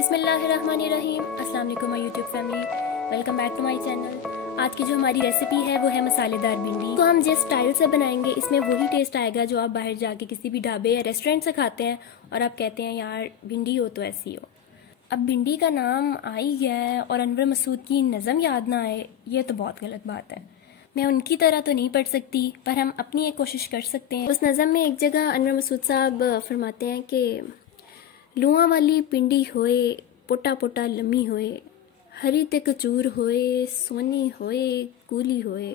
बिस्मिल्लाहिर्रहमानिर्रहीम। अस्सलाम वालेकुम my YouTube family, welcome back to my channel. आज की जो हमारी रेसिपी है वो है मसालेदार भिंडी। तो हम जिस स्टाइल से बनाएंगे इसमें वही टेस्ट आएगा जो आप बाहर जाके किसी भी ढाबे या रेस्टोरेंट से खाते हैं और आप कहते हैं यार भिंडी हो तो ऐसी हो। अब भिंडी का नाम आ ही गया है और अनवर मसूद की नज़म याद ना आए, ये तो बहुत गलत बात है। मैं उनकी तरह तो नहीं पढ़ सकती पर हम अपनी एक कोशिश कर सकते हैं। उस नज़म में एक जगह अनवर मसूद साहब फरमाते हैं कि लूआं वाली पिंडी होए, पोटा पोटा लम्मी होए, हरी ते कचूर होए, सोनी होए, कूली होए,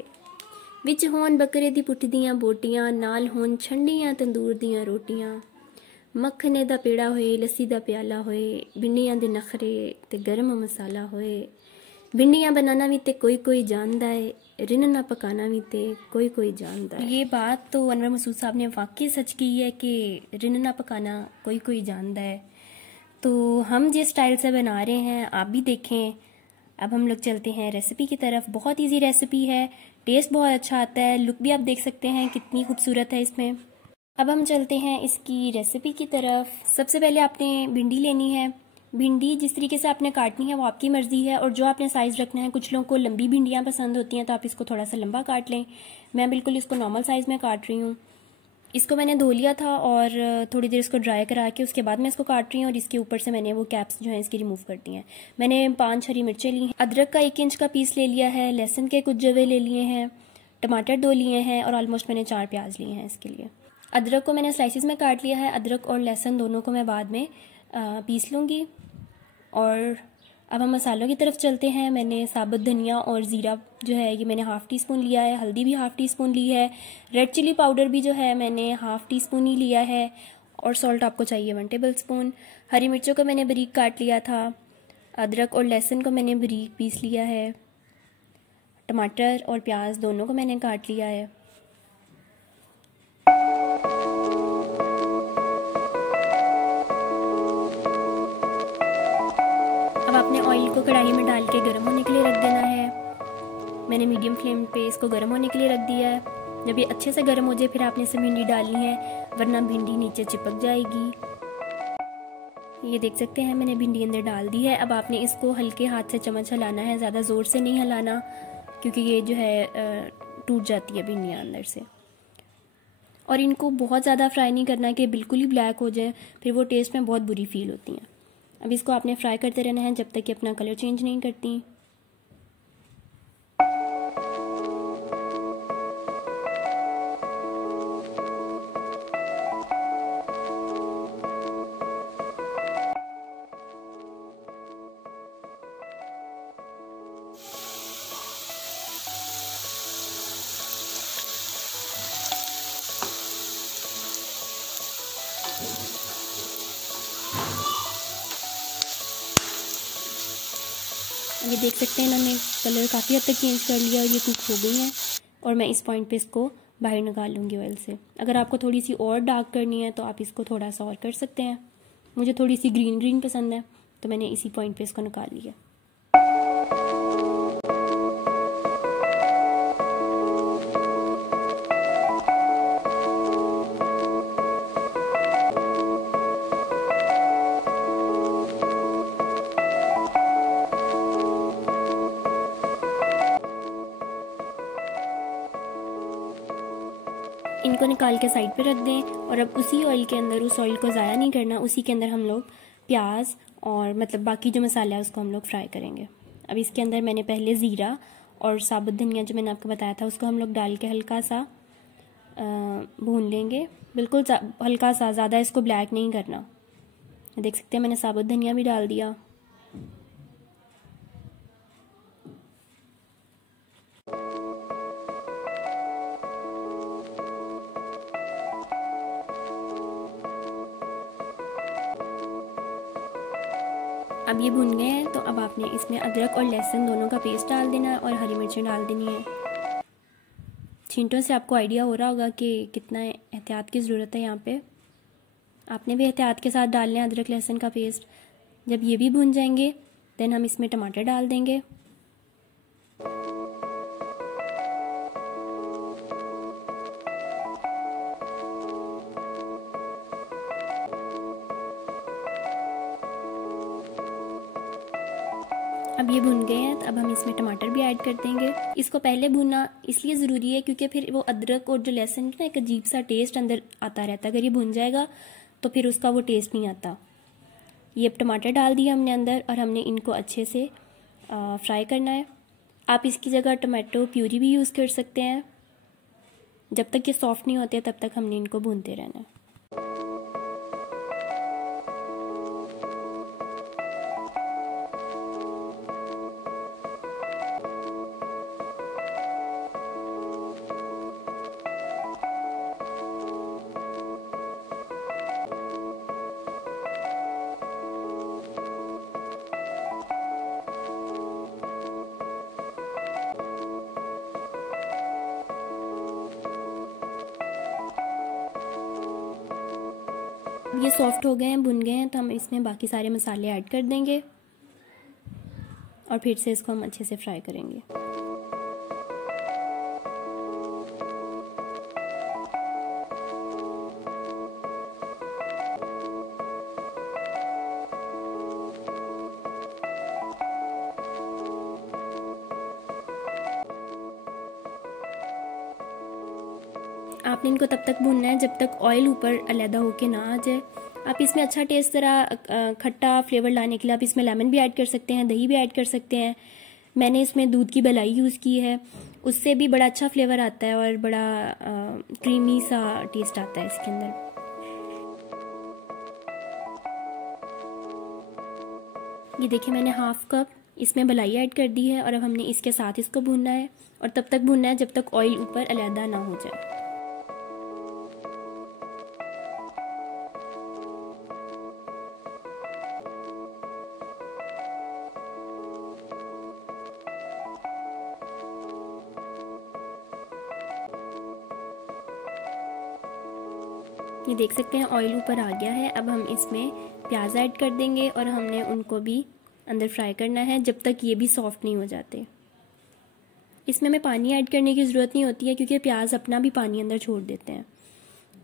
विच होन बकरे दी पुट्ठ दियां बोटियां, नाल होन छंडियां तंदूर दियां रोटियां, मक्खने दा पेड़ा होए, लस्सी दा प्याला होए, भिंडियां दे नखरे ते गर्म मसाला होए, भिंडियां बनाना भी ते कोई कोई जानदा है, रिनना पकाना भी ते कोई कोई जानदा है। ये बात तो अनवर मसूद साहब ने वाकई सच की है कि रिनना पकाना कोई कोई जानदा है। तो हम जिस स्टाइल से बना रहे हैं आप भी देखें। अब हम लोग चलते हैं रेसिपी की तरफ। बहुत इजी रेसिपी है, टेस्ट बहुत अच्छा आता है, लुक भी आप देख सकते हैं कितनी खूबसूरत है इसमें। अब हम चलते हैं इसकी रेसिपी की तरफ। सबसे पहले आपने भिंडी लेनी है। भिंडी जिस तरीके से आपने काटनी है वो आपकी मर्जी है और जो आपने साइज़ रखना है। कुछ लोगों को लंबी भिंडियाँ पसंद होती हैं तो आप इसको थोड़ा सा लंबा काट लें। मैं बिल्कुल इसको नॉर्मल साइज़ में काट रही हूँ। इसको मैंने धो लिया था और थोड़ी देर इसको ड्राई करा के उसके बाद मैं इसको काट रही हूँ और इसके ऊपर से मैंने वो कैप्स जो हैं इसकी रिमूव कर दी हैं। मैंने 5 हरी मिर्चें ली हैं, अदरक का 1 इंच का पीस ले लिया है, लहसुन के कुछ जवे ले लिए हैं, टमाटर 2 लिए हैं और ऑलमोस्ट मैंने 4 प्याज लिए हैं इसके लिए। अदरक को मैंने स्लाइसिस में काट लिया है। अदरक और लहसुन दोनों को मैं बाद में पीस लूँगी। और अब हम मसालों की तरफ चलते हैं। मैंने साबुत धनिया और ज़ीरा जो है ये मैंने हाफ़ टी स्पून लिया है, हल्दी भी हाफ़ टी स्पून ली है, रेड चिली पाउडर भी जो है मैंने हाफ़ टी स्पून ही लिया है और सॉल्ट आपको चाहिए 1 टेबल स्पून। हरी मिर्चों को मैंने बारीक काट लिया था। अदरक और लहसुन को मैंने बारीक पीस लिया है। टमाटर और प्याज दोनों को मैंने काट लिया है। आपने ऑयल को कढ़ाई में डाल के गर्म होने के लिए रख देना है। मैंने मीडियम फ्लेम पे इसको गर्म होने के लिए रख दिया है। जब ये अच्छे से गर्म हो जाए फिर आपने इसमें भिंडी डालनी है, वरना भिंडी नीचे चिपक जाएगी। ये देख सकते हैं मैंने भिंडी अंदर डाल दी है। अब आपने इसको हल्के हाथ से चम्मच हिलाना है, ज़्यादा ज़ोर से नहीं हिलाना क्योंकि ये जो है टूट जाती है भिंडियाँ अंदर से। और इनको बहुत ज़्यादा फ्राई नहीं करना कि बिल्कुल ही ब्लैक हो जाए, फिर वो टेस्ट में बहुत बुरी फील होती हैं। अब इसको आपने फ्राई करते रहना है जब तक कि अपना कलर चेंज नहीं करती। ये देख सकते हैं इन्होंने कलर काफ़ी हद तक चेंज कर लिया और ये कुक हो गई हैं और मैं इस पॉइंट पे इसको बाहर निकाल लूँगी ऑयल से। अगर आपको थोड़ी सी और डार्क करनी है तो आप इसको थोड़ा सा और कर सकते हैं। मुझे थोड़ी सी ग्रीन ग्रीन पसंद है तो मैंने इसी पॉइंट पे इसको निकाल लिया। इनको निकाल के साइड पे रख दें और अब उसी ऑयल के अंदर, उस ऑयल को ज़ाया नहीं करना, उसी के अंदर हम लोग प्याज और मतलब बाकी जो मसाला है उसको हम लोग फ्राई करेंगे। अब इसके अंदर मैंने पहले ज़ीरा और साबुत धनिया जो मैंने आपको बताया था उसको हम लोग डाल के हल्का सा भून लेंगे। बिल्कुल हल्का सा, ज़्यादा इसको ब्लैक नहीं करना। देख सकते हैं मैंने साबुत धनिया भी डाल दिया। अब ये भुन गए हैं तो अब आपने इसमें अदरक और लहसुन दोनों का पेस्ट डाल देना है और हरी मिर्चें डाल देनी है। छींटों से आपको आइडिया हो रहा होगा कि कितना एहतियात की ज़रूरत है यहाँ पे। आपने भी एहतियात के साथ डालना है अदरक लहसुन का पेस्ट। जब ये भी भुन जाएंगे देन हम इसमें टमाटर डाल देंगे। अब ये भुन गए हैं, तो अब हम इसमें टमाटर भी ऐड कर देंगे। इसको पहले भुनना इसलिए ज़रूरी है क्योंकि फिर वो अदरक और जो लहसुन ना एक अजीब सा टेस्ट अंदर आता रहता है। अगर ये भुन जाएगा तो फिर उसका वो टेस्ट नहीं आता। ये अब टमाटर डाल दिया हमने अंदर और हमने इनको अच्छे से फ्राई करना है। आप इसकी जगह टमाटो प्यूरी भी यूज़ कर सकते हैं। जब तक ये सॉफ्ट नहीं होते तब तक हमने इनको भूनते रहना है। ये सॉफ्ट हो गए हैं, भुन गए हैं, तो हम इसमें बाकी सारे मसाले ऐड कर देंगे और फिर से इसको हम अच्छे से फ्राई करेंगे। आपने इनको तब तक भूनना है जब तक ऑयल ऊपर अलहदा होके ना आ जाए। आप इसमें अच्छा टेस्ट ज़रा खट्टा फ्लेवर लाने के लिए आप इसमें लेमन भी ऐड कर सकते हैं, दही भी ऐड कर सकते हैं। मैंने इसमें दूध की मलाई यूज़ की है, उससे भी बड़ा अच्छा फ्लेवर आता है और बड़ा क्रीमी सा टेस्ट आता है इसके अंदर। ये देखिए मैंने हाफ कप इसमें मलाई ऐड कर दी है और अब हमने इसके साथ इसको भूनना है और तब तक भूनना है जब तक ऑयल ऊपर अलहदा ना हो जाए। ये देख सकते हैं ऑयल ऊपर आ गया है। अब हम इसमें प्याज ऐड कर देंगे और हमने उनको भी अंदर फ्राई करना है जब तक ये भी सॉफ्ट नहीं हो जाते। इसमें हमें पानी ऐड करने की ज़रूरत नहीं होती है क्योंकि प्याज अपना भी पानी अंदर छोड़ देते हैं।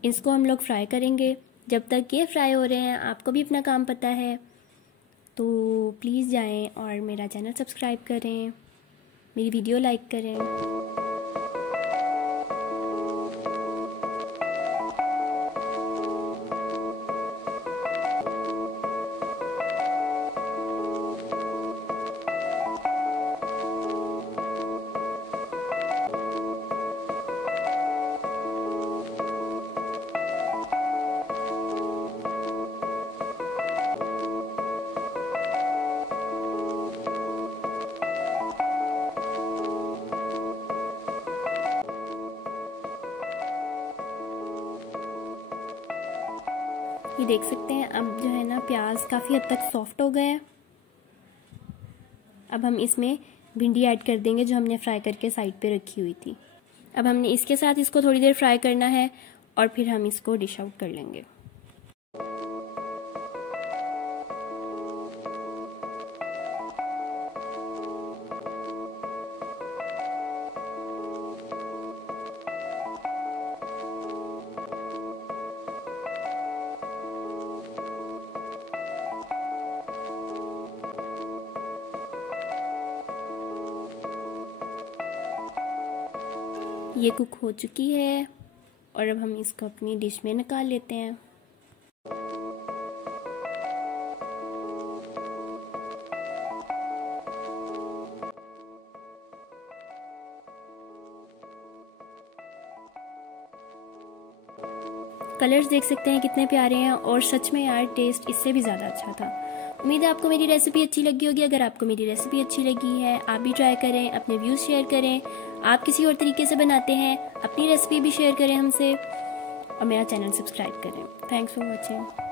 इसको हम लोग फ्राई करेंगे जब तक ये फ्राई हो रहे हैं। आपको भी अपना काम पता है, तो प्लीज़ जाएं और मेरा चैनल सब्सक्राइब करें, मेरी वीडियो लाइक करें। ये देख सकते हैं अब जो है ना प्याज काफ़ी हद तक सॉफ्ट हो गए हैं। अब हम इसमें भिंडी ऐड कर देंगे जो हमने फ्राई करके साइड पे रखी हुई थी। अब हमने इसके साथ इसको थोड़ी देर फ्राई करना है और फिर हम इसको डिश आउट कर लेंगे। ये कुक हो चुकी है और अब हम इसको अपनी डिश में निकाल लेते हैं। कलर्स देख सकते हैं कितने प्यारे हैं और सच में यार टेस्ट इससे भी ज़्यादा अच्छा था। उम्मीद है आपको मेरी रेसिपी अच्छी लगी होगी। अगर आपको मेरी रेसिपी अच्छी लगी है आप भी ट्राई करें, अपने व्यूज़ शेयर करें। आप किसी और तरीके से बनाते हैं अपनी रेसिपी भी शेयर करें हमसे और मेरा चैनल सब्सक्राइब करें। Thanks for watching.